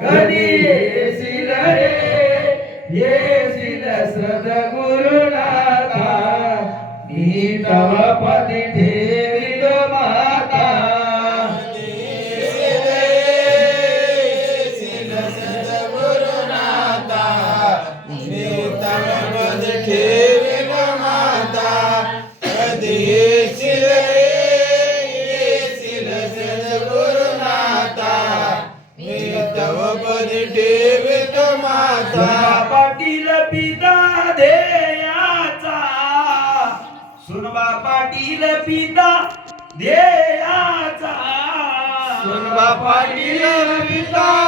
कधी येशील रे येशील सद्गुरुनाथा मी तव पाटील पिता देयाचा. सुनबा पाटील पिता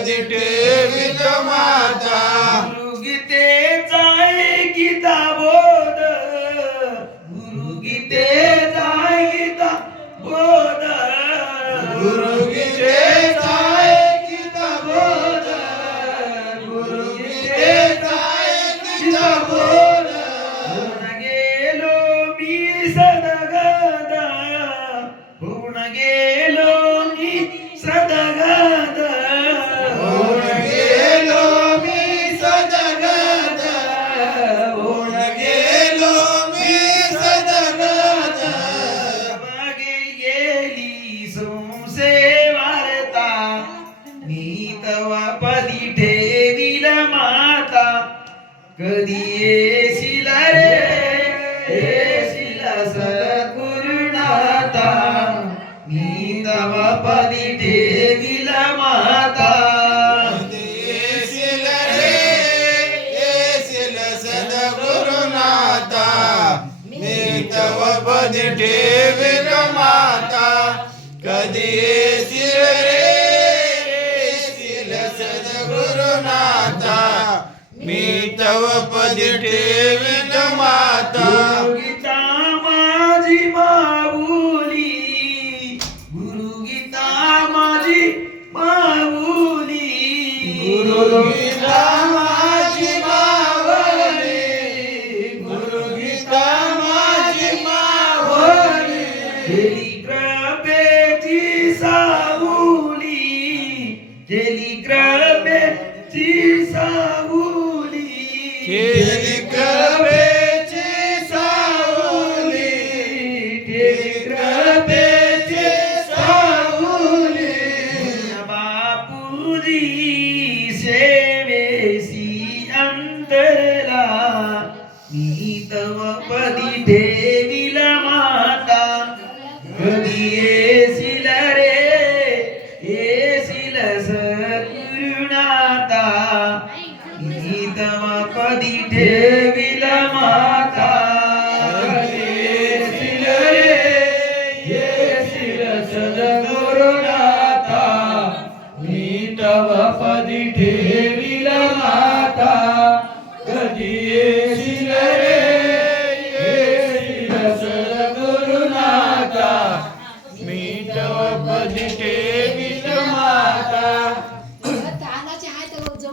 तव पद ठेविल माता गुरुगीतेचा गीता बोध. गुरुगीतेचा गीता बोध. गुरुगीतेचा गीता बोध. गुरुगीतेचा गीता बोध. कधी येशील रे? येशील सद्गुरुनाथा मी तवा पदी ठेविला माता. येशील रे? येशील सद्गुरुनाथा मी तव पद ठेवील माता. कधी येशील रे? येशील सद्गुरुनाथा मी तव पद ठेवील माता. गुरुगीता माझी माऊली गुरुगीता माझी माऊली गुरुगीता माझी मावली गुरुगीता माझी मावली कृपेची सावली. केली कृपेची सावली. ಸೇವೆಸಿ ಅಂತರಲ ನೀತವ ಪದಿದೆ मी तव पदि ठेविल माता